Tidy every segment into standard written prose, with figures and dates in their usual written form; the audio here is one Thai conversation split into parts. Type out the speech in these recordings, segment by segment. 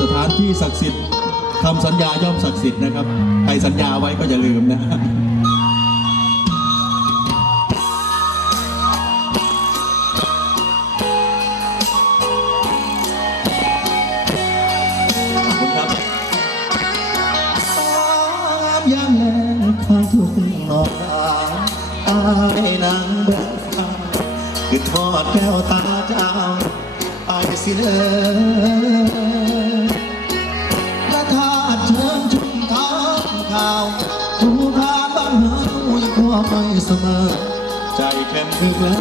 สถานที่ศักดิ์สิทธิ์คำสัญญาย่อมศักดิ์สิทธิ์นะครับใครสัญญาไว้ก็อย่าลืมนะยามแลงข้างทุ่งนอกตาอายนางเบิกทางคือทอดแก้วตาเจ้าอายสิเลยพระธาตุเชิญชุมทางข่าวผู้พาบ้านเฮายังคอยเสมอใจเข้มคือเกลือ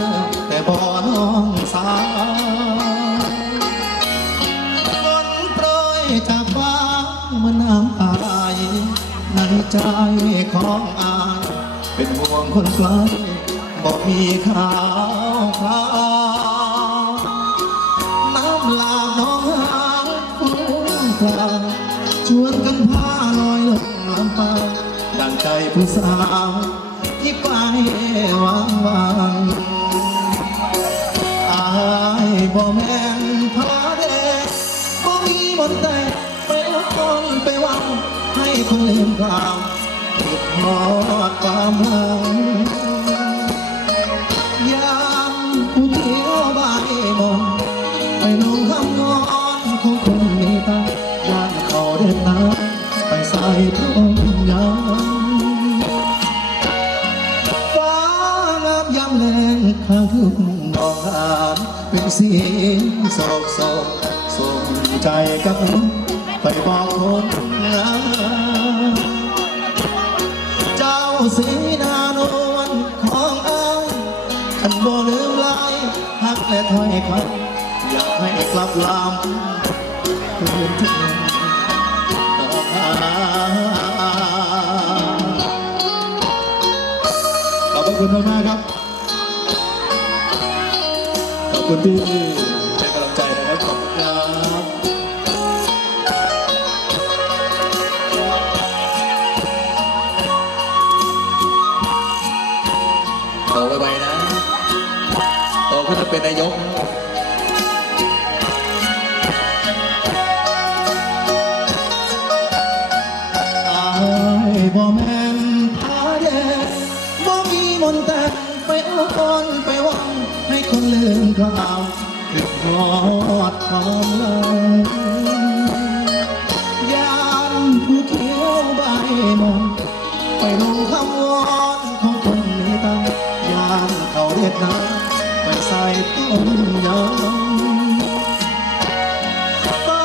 แต่บ่น้องสาวฝนโปรยจากฟ้าเหมือนน้ำตาในใจของอายเป็นห่วงคนไกลบอกมีข่าวคราวน้ำหลากน้องหางฟุ้งคลางชวนกันพาลอยลงลำปางดังใจผู้สาวที่ไปวางอายบ่แม่นพาเด็กบ่มีมนต์แต่ไปเอาคนไปวางให้คนลืมความติดหอดความหลังยามผู้เที่ยวบ่ายมนไปลงคำงอนของคนมีตาย่านเขาเด็ดน้ำไปใส่ต้มยำฟ้างามยามแลงข้างทุ่งดอกหานเป็นเสียงโศกส่งใจกับน้องไปบอกคนงามเจ้าสีนานวลของอายฉันบ่ลืมลายหักและถ้อยคำอยากให้กลับลำคืนที่ดอกหาขอบคุณมากครับขอบคุณที่ให้กำลังใจนะครับขอบคุณครับโตไวๆนะโตขึ้นจะเป็นนายกอายบ่แม่นพาเด็กบ่มีมนต์แต่ไปเอาคนไปหวังให้คนลืมข่าวคือทอดความหลังยามผู้เที่ยวใบมนไปลงคำวอนของคนมีตังยามเขาเด็ดน้ำไปใส่ต้มยำฟ้า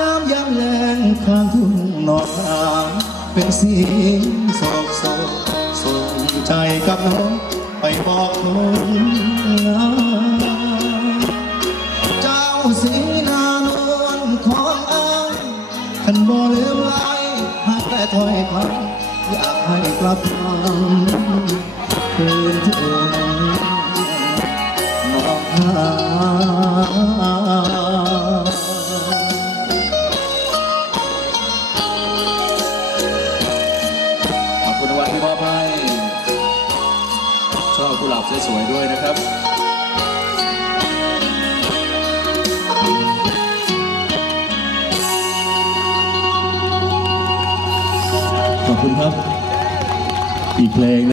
งามยามแลงข้างทุ่งนอกทางเป็นเสียงโศกส่งใจกับน้องไปบอกคนงามเจ้าสีนานวลของอายฉันบ่ลืมลายหักแต่ถ้อยคำอยากให้กลับมาคืนที่นอกทางขอบคุณวันที่มอบให้ช่อกุหลาบสวยๆด้วยนะครับขอบคุณครับอีกเพลง